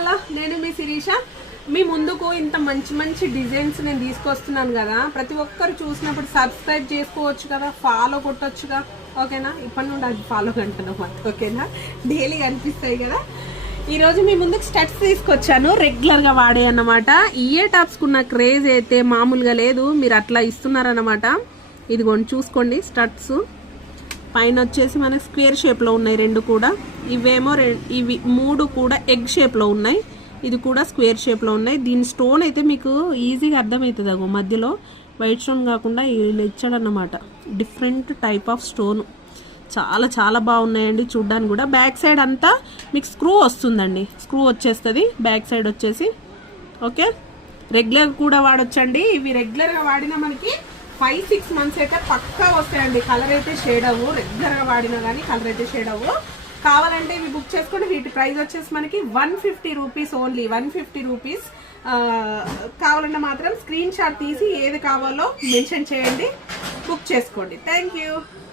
Hello, నేను మీ శిరీష. మీ ముందుకు ఇంత మంచి మంచి డిజైన్స్ నేను తీసుకొస్తున్నాను కదా, ప్రతి ఒక్కరు చూసినప్పుడు సబ్స్క్రైబ్ చేసుకోవచ్చు కదా, ఫాలో కొట్టొచ్చుగా. ఓకేనా? ఇప్పటి నుండి అది ఫాలో కంటున్నాం. ఓకేనా? డైలీ కనిపిస్తాయి కదా. ఈరోజు మీ ముందుకు స్టడ్స్ తీసుకొచ్చాను, రెగ్యులర్గా వాడే అన్నమాట. ఇయర్ టాప్స్కున్న క్రేజ్ అయితే మామూలుగా లేదు, మీరు అట్లా ఇస్తున్నారన్నమాట. ఇదిగోండి చూసుకోండి, స్టడ్స్ పైన వచ్చేసి మనకి స్క్వేర్ షేప్లో ఉన్నాయి రెండు కూడా. ఇవేమో ఇవి మూడు కూడా ఎగ్ షేప్లో ఉన్నాయి, ఇది కూడా స్క్వేర్ షేప్లో ఉన్నాయి. దీని స్టోన్ అయితే మీకు ఈజీగా అర్థమవుతుంది. అగో మధ్యలో వైట్ స్టోన్ కాకుండా ఇలా ఇచ్చాడన్నమాట, డిఫరెంట్ టైప్ ఆఫ్ స్టోన్. చాలా చాలా బాగున్నాయండి చూడ్డానికి కూడా. బ్యాక్ సైడ్ అంతా మీకు స్క్రూ వస్తుందండి, స్క్రూ వచ్చేస్తుంది బ్యాక్ సైడ్ వచ్చేసి. ఓకే, రెగ్యులర్ కూడా వాడొచ్చండి. ఇవి రెగ్యులర్గా వాడినా మనకి 5-6 months అయితే పక్కా వస్తాయండి. కలర్ అయితే షేడ్ అవ్వు, రెగ్యులర్గా వాడినా కానీ కలర్ అయితే షేడ్ అవ్వు. కావాలంటే ఇవి బుక్ చేసుకోండి. వీటి ప్రైస్ వచ్చేసి మనకి 150 రూపీస్, ఓన్లీ 150 రూపీస్. కావాలంటే మాత్రం స్క్రీన్ షాట్ తీసి ఏది కావాలో మెన్షన్ చేయండి, బుక్ చేసుకోండి. Thank you.